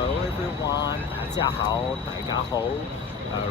Hello everyone, 大家好，大家好。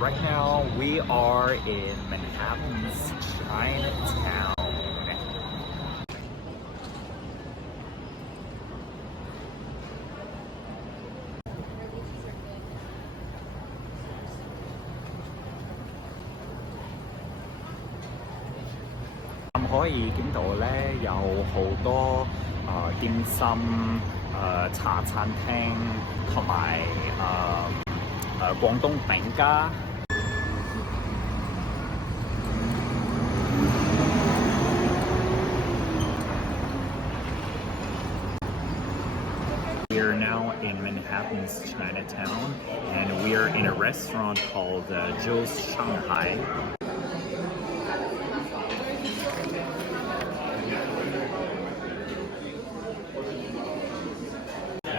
Right now we are in Manhattan's Chinatown. 可以見到咧，有好多點心、茶餐廳同埋廣東餅家。We are now in Manhattan's Chinatown, and we are in a restaurant called Joe's Shanghai.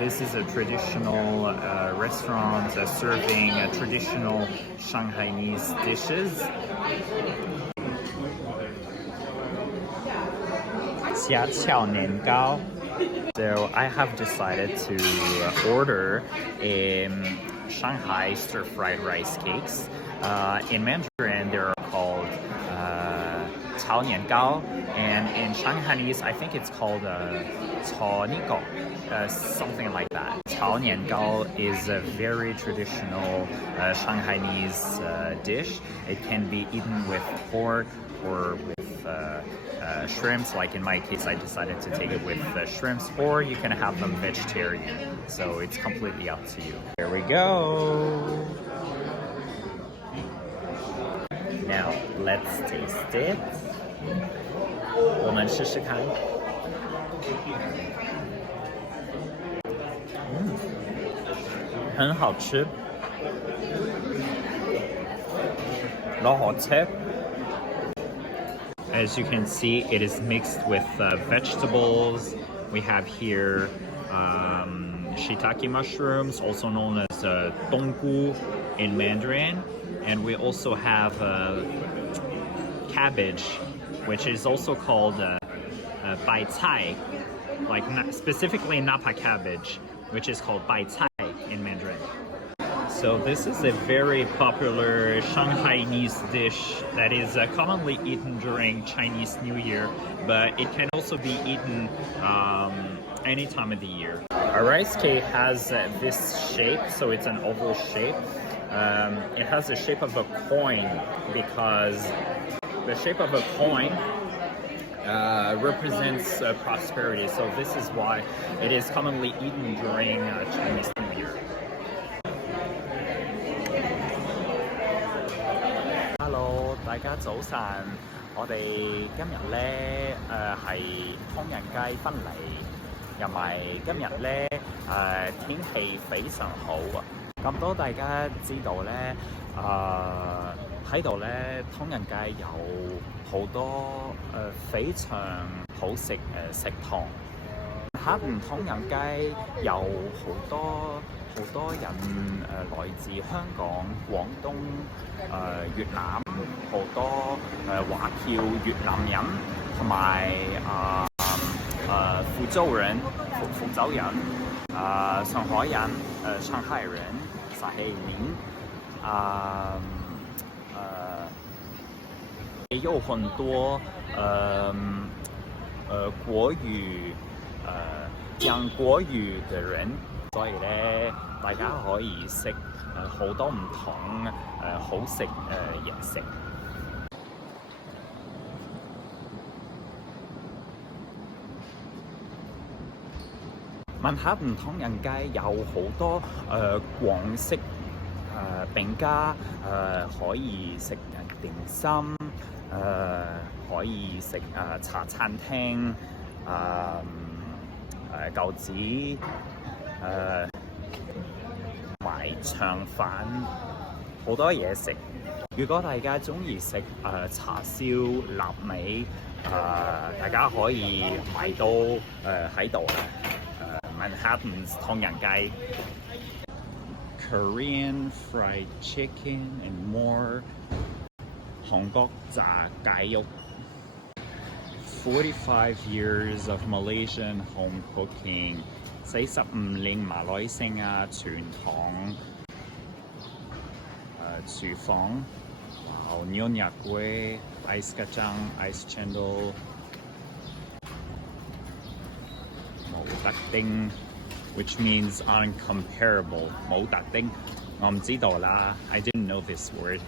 This is a traditional restaurant serving traditional Shanghainese dishes. 虾饺年糕. So I have decided to order Shanghai stir-fried rice cakes. In Mandarin, they're called 炒年糕, and in Shanghainese, I think it's called 炒年糕, something like that. 炒年糕 is a very traditional Shanghainese dish. It can be eaten with pork or with shrimps. Like in my case, I decided to take it with shrimps, or you can have them vegetarian. So it's completely up to you. Here we go. Now let's taste it. 我们试试看。很好吃，老好吃。As you can see, it is mixed with vegetables. We have here shiitake mushrooms, also known as donggu in Mandarin. And we also have cabbage, which is also called bai cai, like specifically napa cabbage, which is called bai cai in Mandarin. So this is a very popular Shanghainese dish that is commonly eaten during Chinese New Year, but it can also be eaten any time of the year. Our rice cake has this shape, so it's an oval shape. It has the shape of a coin because the shape of a coin represents prosperity. So this is why it is commonly eaten during Chinese New Year. Hello， 大家早晨。我哋今日咧係唐人街分離，又埋今日咧天氣非常好啊！咁多大家知道咧，喺度咧唐人街有好多非常好食食堂。喺唔唐人街有好多人來自香港、廣東、越南，好多華僑越南人同埋福州人、福州人。上海人，上海人，上海人，也有很多國語講國語嘅人，所以咧大家可以食好多唔同好食嘢食。曼哈頓唐人街有好多廣式餅家，可以食點心，可以食茶餐廳，餃子，埋腸飯，好多嘢食。如果大家鍾意食叉燒、臘味，大家可以買到喺度。Manhattan's 唐人街 Korean fried chicken and more 韓國炸雞肉 45 years of Malaysian home cooking 45年馬來西亞傳統廚房，然後Nyonya Kueh, Ice Kacang, Ice Cendol, 冇特丁 which means uncomparable, 冇特丁，我唔知道啦 I didn't know this word.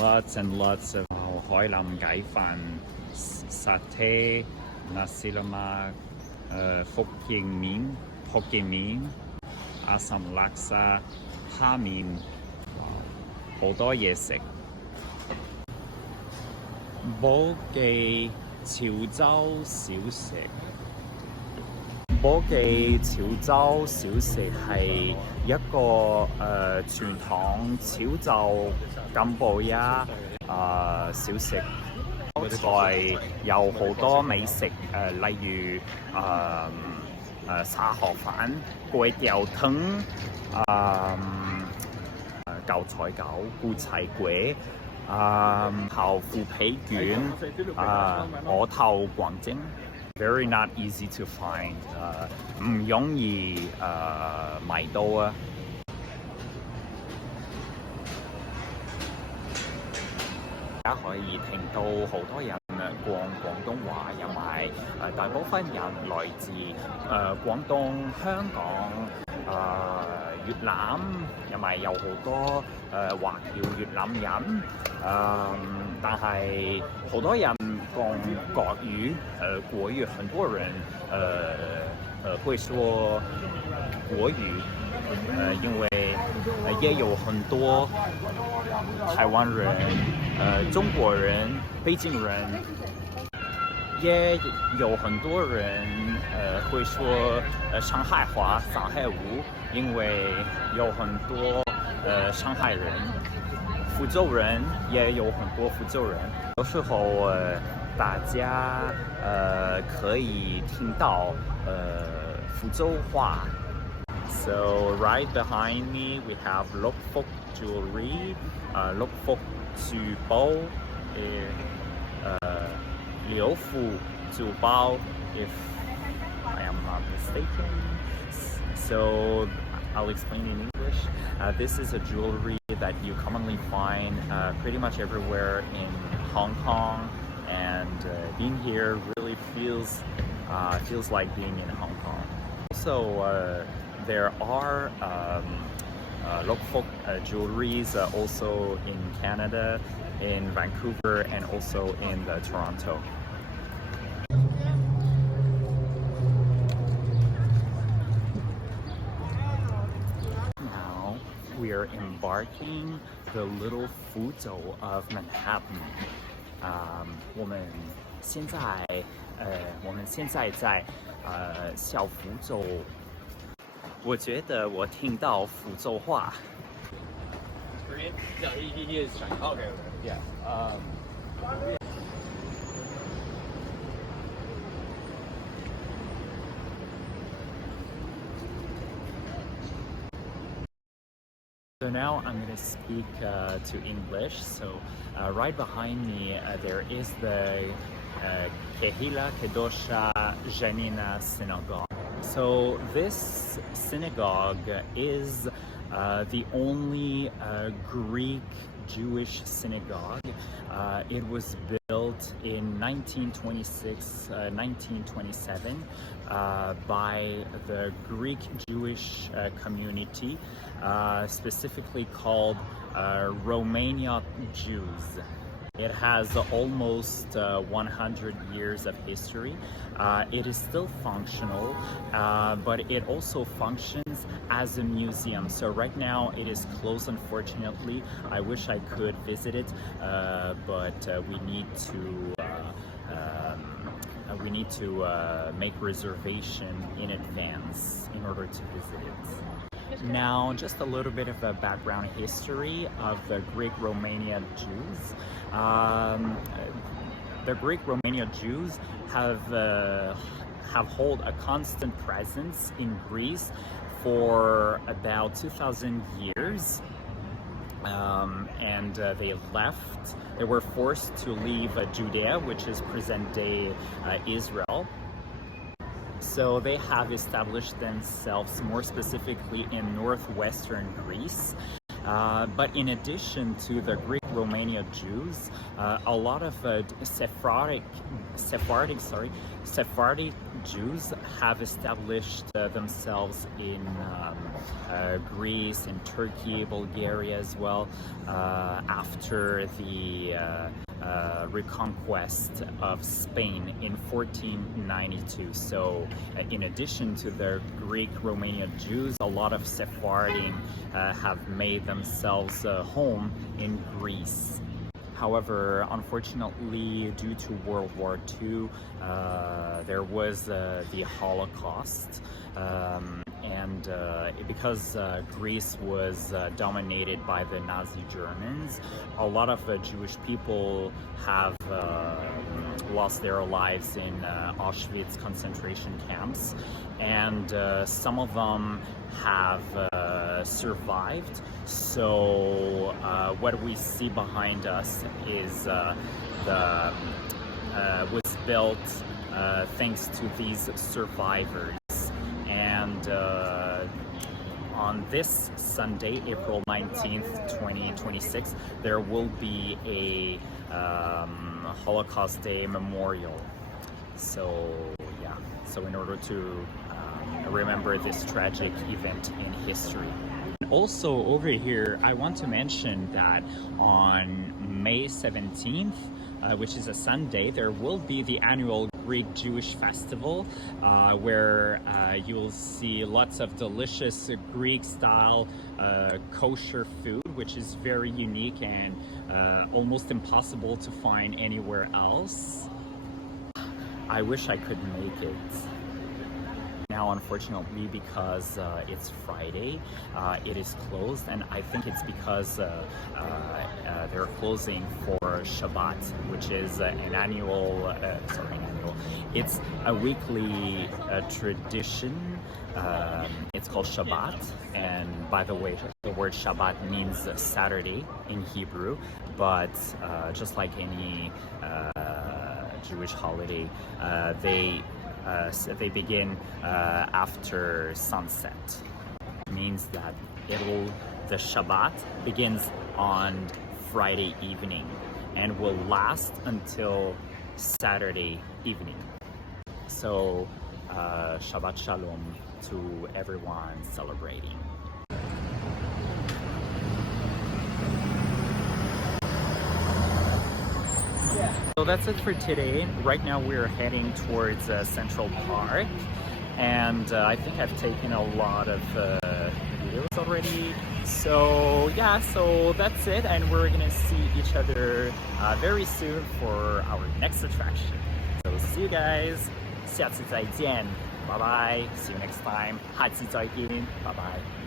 Lots and lots of 海南雞飯、satay, nasi lemak, 福建麵、阿岑laksa, 蝦麵，好多嘢食。寶記潮州小食，寶記潮州小食係一個傳統潮州金寶呀小食菜，有好多美食例如沙河飯、粿條湯、韭菜餃、菇菜粿、豆腐皮卷、鵝頭廣蒸。Very not easy to find， 唔容易買到啊！大家可以聽到好多人講廣東話，因為大部分人來自廣東、香港、越南，因為有好多華僑越南人，但係好多人講國語，國語很多人會說國語，因為也有很多台灣人、中國人、北京人，也有很多人會說上海話、上海話，因為有很多上海人，福州人也有很多福州人。有時候大家可以聽到福州話。So right behind me we have Lộc Phúc jewelry, Lộc Phúc 珠寶, 劉福珠寶 if I am not mistaken. So I'll explain in English. This is a jewelry that you commonly find pretty much everywhere in Hong Kong, and being here really feels like being in Hong Kong. Also, there are Lộc Phúc jewelries also in Canada, in Vancouver, and also in Toronto. Now we are embarking the little Fuzhou of Manhattan. 我们现在在小福州。我觉得我听到福州话。Korean? No, he is Chinese. Okay, yeah. So now I'm going to speak to English. So right behind me there is the Kehila Kedosha Janina synagogue. So this synagogue is the only Greek Jewish synagogue. It was built in 1926, 1927 by the Greek Jewish community, specifically called Romania Jews. It has almost 100 years of history. It is still functional, but it also functions as a museum. So right now it is closed, unfortunately. I wish I could visit it, but we need to make reservation in advance in order to visit it. Now, just a little bit of a background history of the Greek Romania Jews. The Greek Romania Jews have held a constant presence in Greece for about 2,000 years. and they left. They were forced to leave Judea, which is present-day Israel. So they have established themselves more specifically in northwestern Greece. But in addition to the Greek Romania Jews, a lot of Sephardic Jews have established themselves in Greece, in Turkey, Bulgaria as well, after the reconquest of Spain in 1492. So in addition to the Greek Romania Jews, a lot of Sephardim have made themselves home in Greece. However, unfortunately, due to World War II, there was the Holocaust, and because Greece was dominated by the Nazi Germans, a lot of Jewish people have lost their lives in Auschwitz concentration camps, and some of them have survived. So what we see behind us is was built thanks to these survivors. And on this Sunday, April 19th, 2026, there will be a Holocaust Day memorial. So yeah, so in order to remember this tragic event in history. Also over here, I want to mention that on May 17th, which is a Sunday, there will be the annual Greek Jewish festival, where you'll see lots of delicious Greek-style kosher food, which is very unique and almost impossible to find anywhere else. I wish I could make it. Now, unfortunately, because it's Friday, it is closed, and I think it's because they're closing for Shabbat, which is it's a weekly tradition. It's called Shabbat, and by the way, the word Shabbat means Saturday in Hebrew, but just like any Jewish holiday, they begin after sunset. It means that the Shabbat begins on Friday evening and will last until Saturday evening. So Shabbat Shalom to everyone celebrating. So that's it for today. Right now we're heading towards Central Park, and I think I've taken a lot of videos already. So yeah, so that's it, and we're gonna see each other very soon for our next attraction. So see you guys. 下次再见. Bye bye. See you next time. 下次再见. Bye bye.